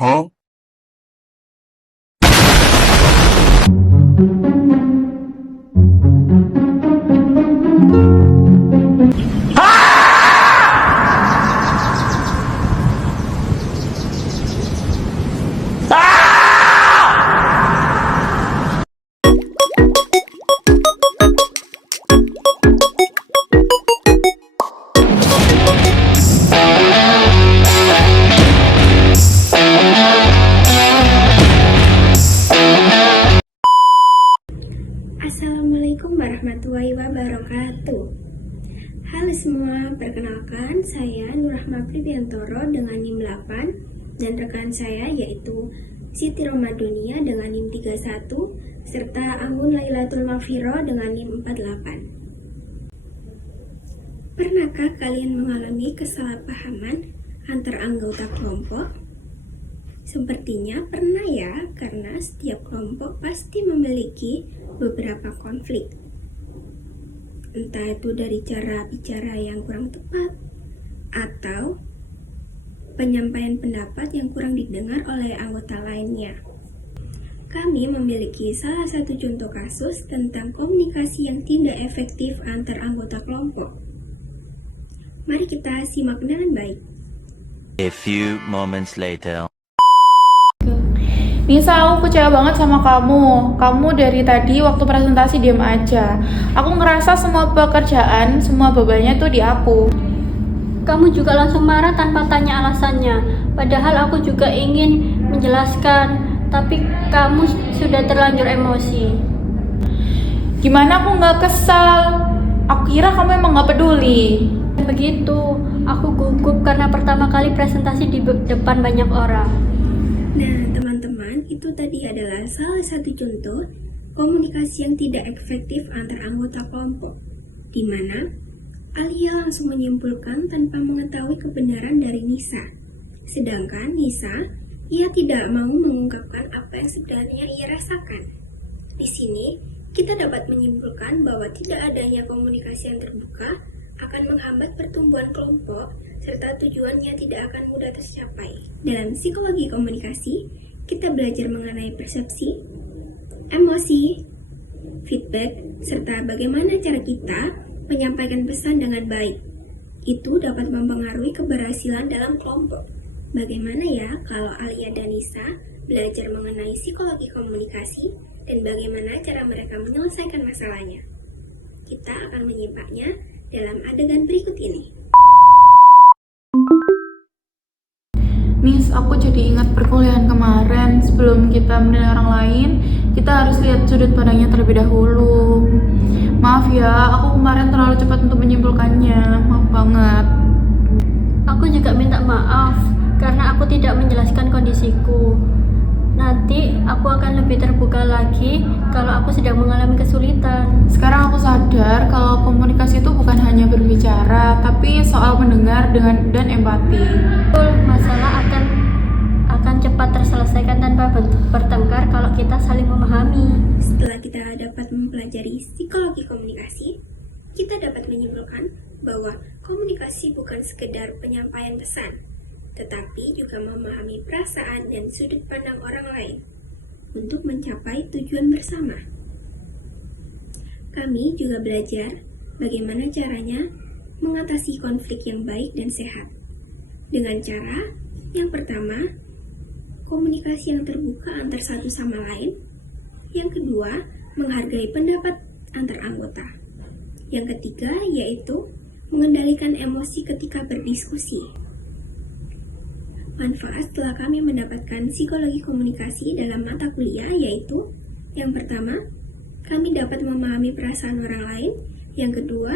Huh? Assalamualaikum warahmatullahi wabarakatuh. Halo semua, perkenalkan saya Nurrahma Pribiantoro dengan NIM 8 dan rekan saya yaitu Siti Romadunia dengan NIM 31 serta Anggun Lailatul Mafiro dengan NIM 48. Pernahkah kalian mengalami kesalahpahaman antar anggota kelompok? Sepertinya pernah ya, karena setiap kelompok pasti memiliki beberapa konflik. Entah itu dari cara bicara yang kurang tepat, atau penyampaian pendapat yang kurang didengar oleh anggota lainnya. Kami memiliki salah satu contoh kasus tentang komunikasi yang tidak efektif antar anggota kelompok. Mari kita simak dengan baik. A few moments later. Nisa, aku kecewa banget sama kamu. Kamu dari tadi waktu presentasi diam aja. Aku ngerasa semua pekerjaan, semua bebannya tuh di aku. Kamu juga langsung marah tanpa tanya alasannya. Padahal aku juga ingin menjelaskan, tapi kamu sudah terlanjur emosi. Gimana aku nggak kesal? Aku kira kamu emang nggak peduli. Begitu, aku gugup karena pertama kali presentasi di depan banyak orang. Nah, teman-teman, itu tadi adalah salah satu contoh komunikasi yang tidak efektif antar anggota kelompok, di mana Alia langsung menyimpulkan tanpa mengetahui kebenaran dari Nisa. Sedangkan Nisa, ia tidak mau mengungkapkan apa yang sebenarnya ia rasakan. Di sini, kita dapat menyimpulkan bahwa tidak adanya komunikasi yang terbuka akan menghambat pertumbuhan kelompok serta tujuannya tidak akan mudah tercapai. Dalam psikologi komunikasi, kita belajar mengenai persepsi, emosi, feedback, serta bagaimana cara kita menyampaikan pesan dengan baik. Itu dapat mempengaruhi keberhasilan dalam kelompok. Bagaimana ya kalau Alia dan Nisa belajar mengenai psikologi komunikasi dan bagaimana cara mereka menyelesaikan masalahnya? Kita akan menyimaknya dalam adegan berikut ini. Nis, aku jadi ingat perkuliahan kemarin. Sebelum kita menilai orang lain, kita harus lihat sudut pandangnya terlebih dahulu. Maaf ya, aku kemarin terlalu cepat untuk menyimpulkannya. Maaf banget. Aku juga minta maaf karena aku tidak menjelaskan kondisiku. Nanti aku akan lebih terbuka lagi kalau aku sedang mengalami kesulitan. Sekarang aku sadar kalau komunikasi itu bukan hanya berbicara, tapi soal mendengar dan empati. Betul, masalah akan cepat terselesaikan tanpa bertengkar kalau kita saling memahami. Setelah kita dapat mempelajari psikologi komunikasi, kita dapat menyimpulkan bahwa komunikasi bukan sekedar penyampaian pesan, tetapi juga memahami perasaan dan sudut pandang orang lain untuk mencapai tujuan bersama. Kami juga belajar bagaimana caranya mengatasi konflik yang baik dan sehat. Dengan cara yang pertama, komunikasi yang terbuka antar satu sama lain. Yang kedua, menghargai pendapat antar anggota. Yang ketiga, yaitu mengendalikan emosi ketika berdiskusi. Manfaat setelah kami mendapatkan psikologi komunikasi dalam mata kuliah yaitu yang pertama, kami dapat memahami perasaan orang lain. Yang kedua,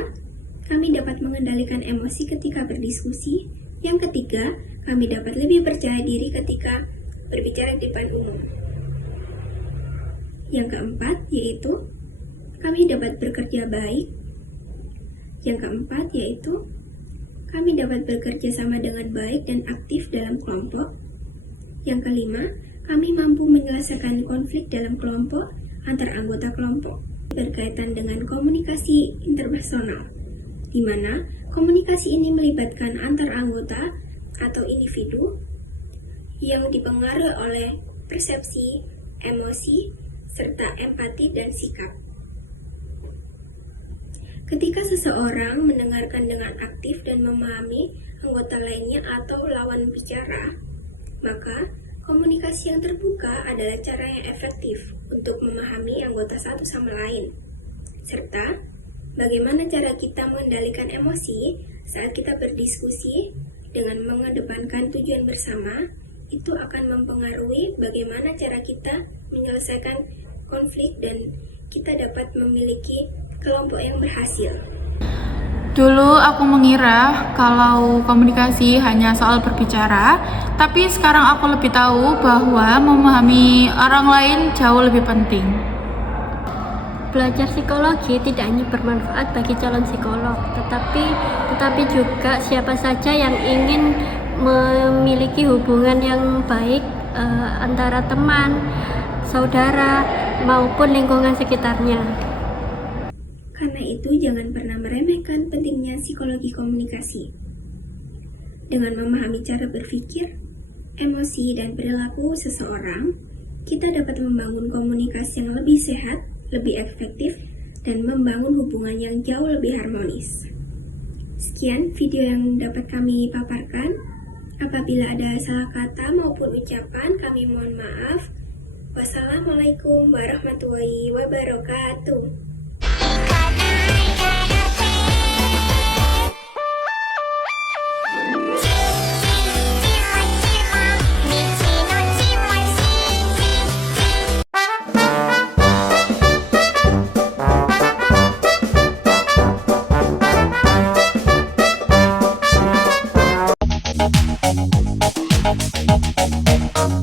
kami dapat mengendalikan emosi ketika berdiskusi. Yang ketiga, kami dapat lebih percaya diri ketika berbicara di depan umum. Yang keempat, yaitu kami dapat bekerja baik. Yang keempat, yaitu kami dapat bekerja sama dengan baik dan aktif dalam kelompok. Yang kelima, kami mampu menyelesaikan konflik dalam kelompok antar anggota kelompok berkaitan dengan komunikasi interpersonal, di mana komunikasi ini melibatkan antar anggota atau individu yang dipengaruhi oleh persepsi, emosi, serta empati dan sikap. Ketika seseorang mendengarkan dengan aktif dan memahami anggota lainnya atau lawan bicara, maka komunikasi yang terbuka adalah cara yang efektif untuk memahami anggota satu sama lain, serta bagaimana cara kita mengendalikan emosi saat kita berdiskusi dengan mengedepankan tujuan bersama. Itu akan mempengaruhi bagaimana cara kita menyelesaikan konflik dan kita dapat memiliki kelompok yang berhasil. Dulu aku mengira kalau komunikasi hanya soal berbicara, tapi sekarang aku lebih tahu bahwa memahami orang lain jauh lebih penting. Belajar psikologi tidak hanya bermanfaat bagi calon psikolog, tetapi juga siapa saja yang ingin memiliki hubungan yang baik antara teman, saudara, maupun lingkungan sekitarnya. Karena itu, jangan pernah meremehkan pentingnya psikologi komunikasi. Dengan memahami cara berpikir, emosi, dan perilaku seseorang, kita dapat membangun komunikasi yang lebih sehat, lebih efektif, dan membangun hubungan yang jauh lebih harmonis. Sekian video yang dapat kami paparkan. Apabila ada salah kata maupun ucapan, kami mohon maaf. Wassalamualaikum warahmatullahi wabarakatuh.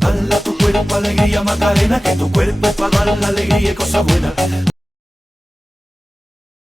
Dala tu cuerpo alegría Macarena, que tu cuerpo es para dar la alegría y cosas buenas.